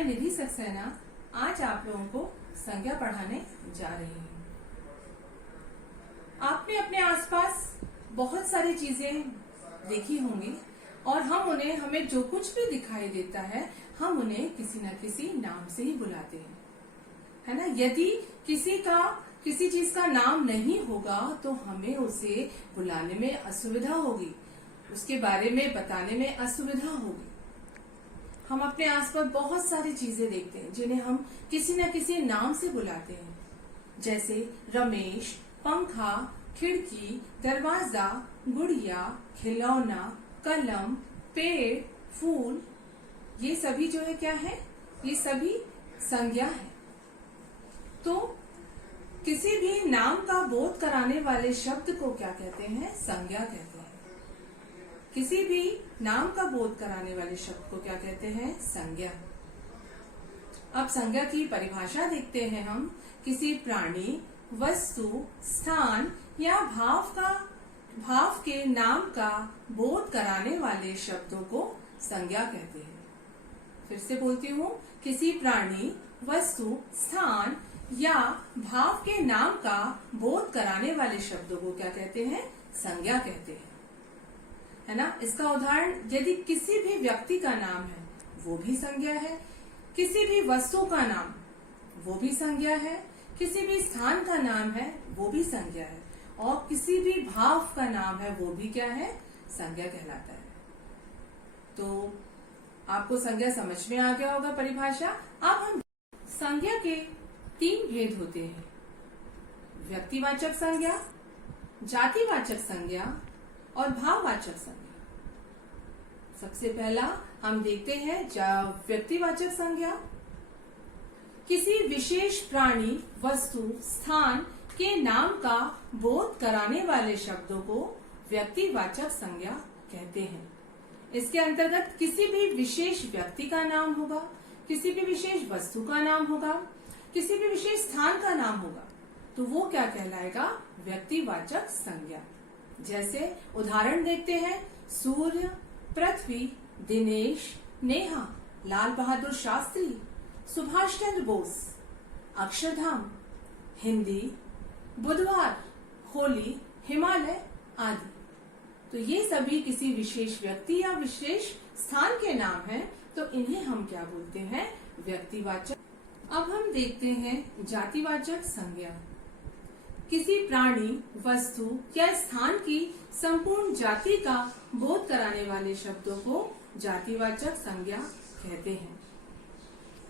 मैं निधि सक्सेना आज आप लोगों को संज्ञा पढ़ाने जा रही हूँ। आपने अपने आसपास बहुत सारी चीजें देखी होंगी और हमें जो कुछ भी दिखाई देता है हम उन्हें किसी न किसी नाम से ही बुलाते हैं, है ना। यदि किसी चीज का नाम नहीं होगा तो हमें उसे बुलाने में असुविधा होगी, उसके बारे में बताने में असुविधा होगी। हम अपने आसपास बहुत सारी चीजें देखते हैं जिन्हें हम किसी न किसी नाम से बुलाते हैं, जैसे रमेश, पंखा, खिड़की, दरवाजा, गुड़िया, खिलौना, कलम, पेड़, फूल। ये सभी जो है क्या है, ये सभी संज्ञा है। तो किसी भी नाम का बोध कराने वाले शब्द को क्या कहते हैं, संज्ञा कहते हैं। किसी भी नाम का बोध कराने वाले शब्द को क्या कहते हैं, संज्ञा। अब संज्ञा की परिभाषा देखते हैं हम। किसी प्राणी, वस्तु, स्थान या भाव के नाम का बोध कराने वाले शब्दों को संज्ञा कहते हैं। फिर से बोलती हूँ, किसी प्राणी, वस्तु, स्थान या भाव के नाम का बोध कराने वाले शब्दों को क्या कहते हैं, संज्ञा कहते हैं, है ना। इसका उदाहरण, यदि किसी भी व्यक्ति का नाम है वो भी संज्ञा है, किसी भी वस्तु का नाम वो भी संज्ञा है, किसी भी स्थान का नाम है वो भी संज्ञा है, और किसी भी भाव का नाम है वो भी क्या है, संज्ञा कहलाता है। तो आपको संज्ञा समझ में आ गया होगा परिभाषा। अब हम संज्ञा के 3 भेद होते हैं, व्यक्तिवाचक संज्ञा, जातिवाचक संज्ञा और भाववाचक संज्ञा। सबसे पहला हम देखते हैं व्यक्तिवाचक संज्ञा। किसी विशेष प्राणी, वस्तु, स्थान के नाम का बोध कराने वाले शब्दों को व्यक्तिवाचक संज्ञा कहते हैं। इसके अंतर्गत किसी भी विशेष व्यक्ति का नाम होगा, किसी भी विशेष वस्तु का नाम होगा, किसी भी विशेष स्थान का नाम होगा, तो वो क्या कहलाएगा, व्यक्तिवाचक संज्ञा। जैसे उदाहरण देखते हैं, सूर्य, पृथ्वी, दिनेश, नेहा, लाल बहादुर शास्त्री, सुभाष चंद्र बोस, अक्षरधाम, हिंदी, बुधवार, होली, हिमालय आदि। तो ये सभी किसी विशेष व्यक्ति या विशेष स्थान के नाम हैं, तो इन्हें हम क्या बोलते हैं, व्यक्तिवाचक। अब हम देखते हैं जातिवाचक संज्ञा। किसी प्राणी, वस्तु या स्थान की संपूर्ण जाति का बोध कराने वाले शब्दों को जातिवाचक संज्ञा कहते हैं,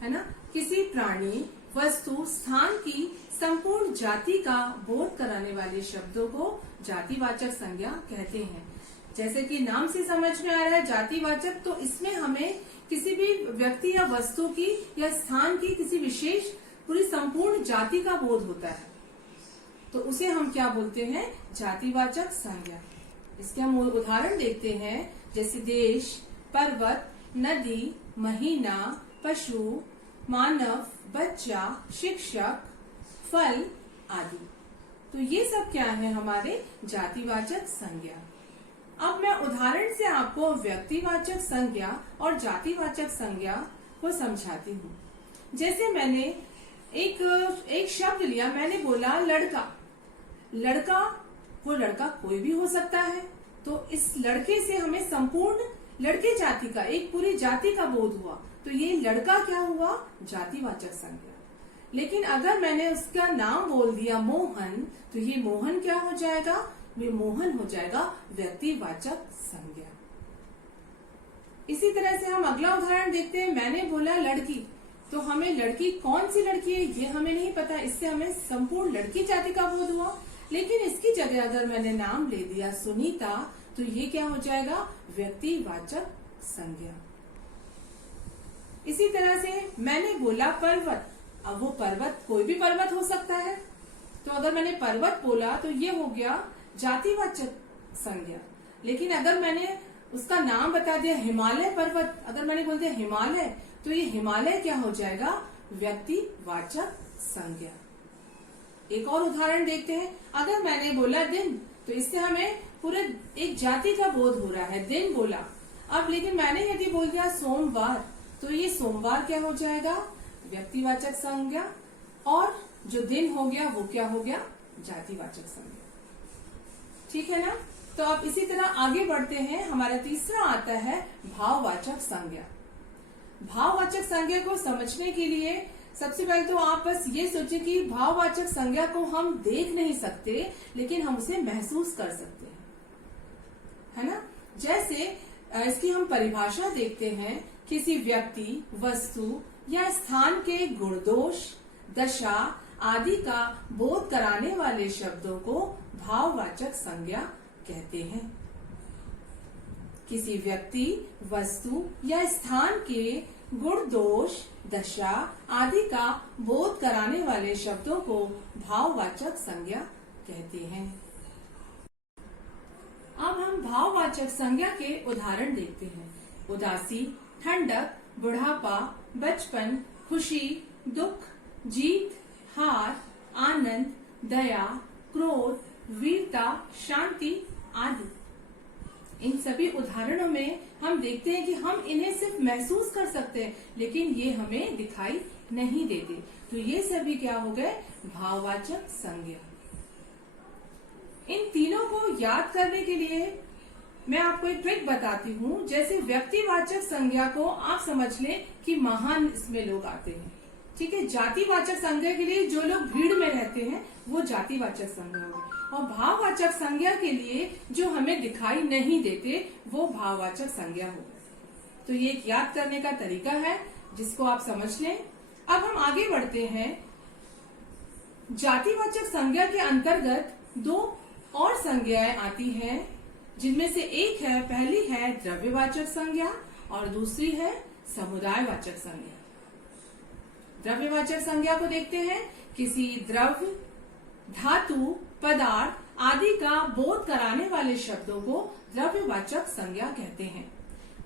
है ना। किसी प्राणी, वस्तु, स्थान की संपूर्ण जाति का बोध कराने वाले शब्दों को जातिवाचक संज्ञा कहते हैं। जैसे कि नाम से समझ में आ रहा है जातिवाचक, तो इसमें हमें किसी भी व्यक्ति या वस्तु की या स्थान की किसी विशेष पूरी संपूर्ण जाति का बोध होता है, तो उसे हम क्या बोलते हैं, जातिवाचक संज्ञा। इसके हम उदाहरण देखते हैं, जैसे देश, पर्वत, नदी, महीना, पशु, मानव, बच्चा, शिक्षक, फल आदि। तो ये सब क्या है, हमारे जातिवाचक संज्ञा। अब मैं उदाहरण से आपको व्यक्तिवाचक संज्ञा और जातिवाचक संज्ञा को समझाती हूँ। जैसे मैंने एक शब्द लिया, मैंने बोला लड़का। वो लड़का कोई भी हो सकता है, तो इस लड़के से हमें संपूर्ण लड़के जाति का, एक पूरी जाति का बोध हुआ, तो ये लड़का क्या हुआ, जातिवाचक संज्ञा। लेकिन अगर मैंने उसका नाम बोल दिया मोहन, तो ये मोहन क्या हो जाएगा, ये मोहन हो जाएगा व्यक्तिवाचक संज्ञा। इसी तरह से हम अगला उदाहरण देखते हैं। मैंने बोला लड़की, तो हमें लड़की कौन सी लड़की है ये हमें नहीं पता, इससे हमें संपूर्ण लड़की जाति का बोध हुआ। लेकिन इसकी जगह अगर मैंने नाम ले दिया सुनीता, तो ये क्या हो जाएगा, व्यक्तिवाचक संज्ञा। इसी तरह से मैंने बोला पर्वत, अब वो पर्वत कोई भी पर्वत हो सकता है, तो अगर मैंने पर्वत बोला तो ये हो गया जातिवाचक संज्ञा। लेकिन अगर मैंने उसका नाम बता दिया हिमालय पर्वत, अगर मैंने बोल दिया हिमालय, तो ये हिमालय क्या हो जाएगा, व्यक्तिवाचक संज्ञा। एक और उदाहरण देखते हैं। अगर मैंने बोला दिन, तो इससे हमें पूरे एक जाति का बोध हो रहा है, दिन बोला। अब लेकिन मैंने यदि बोल दिया सोमवार, तो ये सोमवार क्या हो जाएगा, व्यक्तिवाचक संज्ञा, और जो दिन हो गया वो क्या हो गया, जातिवाचक संज्ञा। ठीक है ना। तो अब इसी तरह आगे बढ़ते हैं। हमारा तीसरा आता है भाववाचक संज्ञा। भाववाचक संज्ञा को समझने के लिए सबसे पहले तो आप बस ये सोचें कि भाववाचक संज्ञा को हम देख नहीं सकते, लेकिन हम उसे महसूस कर सकते हैं, है ना। जैसे इसकी हम परिभाषा देखते हैं, किसी व्यक्ति, वस्तु या स्थान के गुण दोष, दशा आदि का बोध कराने वाले शब्दों को भाववाचक संज्ञा कहते हैं। किसी व्यक्ति, वस्तु या स्थान के गुण दोष, दशा आदि का बोध कराने वाले शब्दों को भाववाचक संज्ञा कहते हैं। अब हम भाववाचक संज्ञा के उदाहरण देखते हैं। उदासी, ठंडक, बुढ़ापा, बचपन, खुशी, दुख, जीत, हार, आनंद, दया, क्रोध, वीरता, शांति आदि। इन सभी उदाहरणों में हम देखते हैं कि हम इन्हें सिर्फ महसूस कर सकते हैं, लेकिन ये हमें दिखाई नहीं देते। तो ये सभी क्या हो गए, भाववाचक संज्ञा। इन तीनों को याद करने के लिए मैं आपको एक ट्रिक बताती हूँ। जैसे व्यक्तिवाचक संज्ञा को आप समझ लें कि महान इसमें लोग आते हैं, ठीक है। जातिवाचक संज्ञा के लिए जो लोग भीड़ में रहते हैं वो जातिवाचक संज्ञा होगी, और भाववाचक संज्ञा के लिए जो हमें दिखाई नहीं देते वो भाववाचक संज्ञा होगी। तो ये एक याद करने का तरीका है जिसको आप समझ लें। अब हम आगे बढ़ते हैं। जातिवाचक संज्ञा के अंतर्गत दो और संज्ञाएं आती हैं, जिनमें से एक है, पहली है द्रव्यवाचक संज्ञा और दूसरी है समुदायवाचक संज्ञा। द्रव्यवाचक संज्ञा को देखते हैं। किसी द्रव्य, धातु, पदार्थ आदि का बोध कराने वाले शब्दों को द्रव्यवाचक संज्ञा कहते हैं।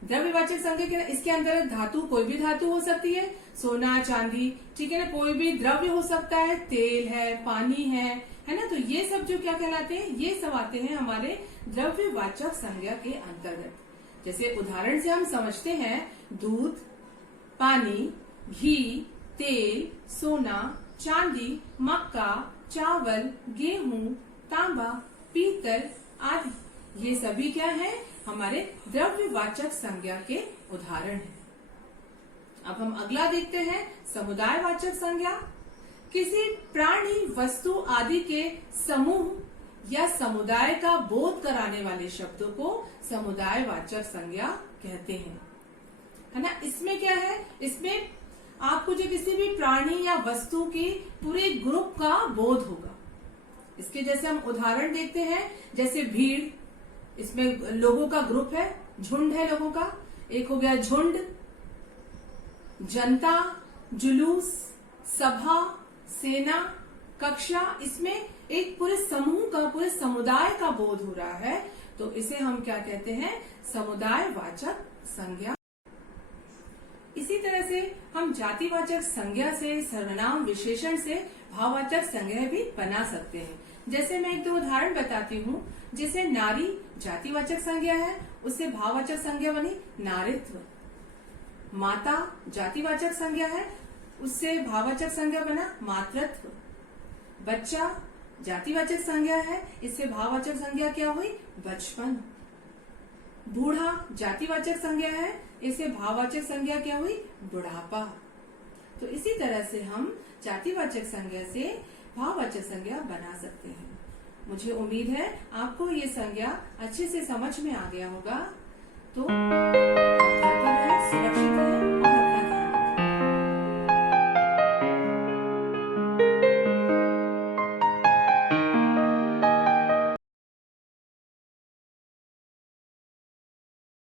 द्रव्यवाचक संज्ञा के इसके अंदर धातु, कोई भी धातु हो सकती है, सोना, चांदी, ठीक है ना। कोई भी द्रव्य हो सकता है, तेल है, पानी है ना। तो ये सब जो क्या कहलाते हैं, ये सब आते हैं हमारे द्रव्यवाचक संज्ञा के अंतर्गत। जैसे उदाहरण से हम समझते हैं, दूध, पानी, घी, तेल, सोना, चांदी, मक्का, चावल, गेहूं, तांबा, पीतल आदि। ये सभी क्या है, हमारे द्रव्यवाचक संज्ञा के उदाहरण हैं। अब हम अगला देखते हैं, समुदायवाचक संज्ञा। किसी प्राणी, वस्तु आदि के समूह या समुदाय का बोध कराने वाले शब्दों को समुदायवाचक संज्ञा कहते हैं, है ना। इसमें क्या है, इसमें आपको जो किसी भी प्राणी या वस्तु के पूरे ग्रुप का बोध होगा। इसके जैसे हम उदाहरण देखते हैं, जैसे भीड़, इसमें लोगों का ग्रुप है, झुंड है लोगों का। एक हो गया झुंड, जनता, जुलूस, सभा, सेना, कक्षा। इसमें एक पूरे समूह का, पूरे समुदाय का बोध हो रहा है, तो इसे हम क्या कहते हैं, समुदायवाचक संज्ञा। इसी तरह से हम जातिवाचक संज्ञा से, सर्वनाम विशेषण से भाववाचक संज्ञा भी बना सकते हैं। जैसे मैं एक दो उदाहरण बताती हूँ। जैसे नारी जातिवाचक संज्ञा है, उससे भाववाचक संज्ञा बनी नारित्व। माता जातिवाचक संज्ञा है, उससे भाववाचक संज्ञा बना मातृत्व। बच्चा जातिवाचक संज्ञा है, इससे भाववाचक संज्ञा क्या हुई, बचपन। बूढ़ा जातिवाचक संज्ञा है, इससे भाववाचक संज्ञा क्या हुई, बुढ़ापा। तो इसी तरह से हम जातिवाचक संज्ञा से भाववाचक संज्ञा बना सकते हैं। मुझे उम्मीद है आपको ये संज्ञा अच्छे से समझ में आ गया होगा। तो